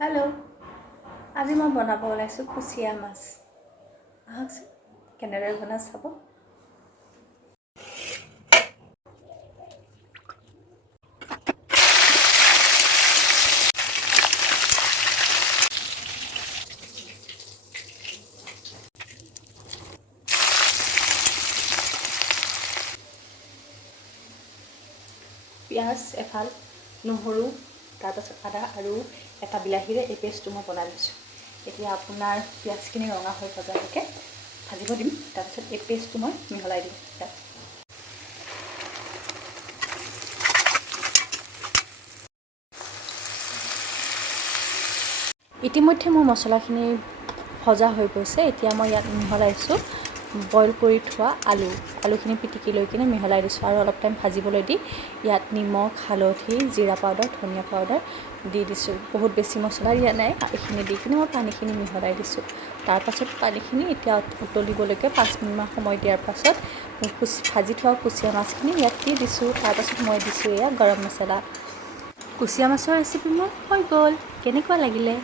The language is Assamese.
হেল্ল' আজি মই বনাব ওলাইছোঁ কুচিয়া মাছ। আহকচোন কেনেদৰে বনাই চাব। পিঁয়াজ এফাল, নহৰু, তাৰপাছত আদা আৰু এটা বিলাহীৰে এই পেষ্টটো মই বনাই লৈছোঁ। এতিয়া আপোনাৰ পিঁয়াজখিনি ৰঙা হৈ ভজালৈকে ভাজিব দিম। তাৰপিছত এই পেষ্টটো মই মিহলাই দিম তাত। ইতিমধ্যে মোৰ মছলাখিনি ভজা হৈ গৈছে। এতিয়া মই ইয়াত মিহলাইছোঁ বইল কৰি থোৱা আলুখিনি পিটিকি লৈ কিনে মিহলাই দিছোঁ আৰু অলপ টাইম ভাজিবলৈ দি ইয়াত নিমখ, হালধি, জিৰা পাউডাৰ, ধনিয়া পাউডাৰ দি দিছোঁ। বহুত বেছি মছলা দিয়া নাই। এইখিনি দি কিনে মই পানীখিনি মিহলাই দিছোঁ। তাৰপাছত পানীখিনি এতিয়া উতলিবলৈকে 5 মিনিটমান সময় দিয়াৰ পাছত ভাজি থোৱা কুচিয়া মাছখিনি ইয়াত দি দিছোঁ। তাৰপাছত মই দিছোঁ এয়া গৰম মছলা। কুচিয়া মাছৰ ৰেচিপি মোৰ হৈ গ'ল। কেনেকুৱা লাগিলে?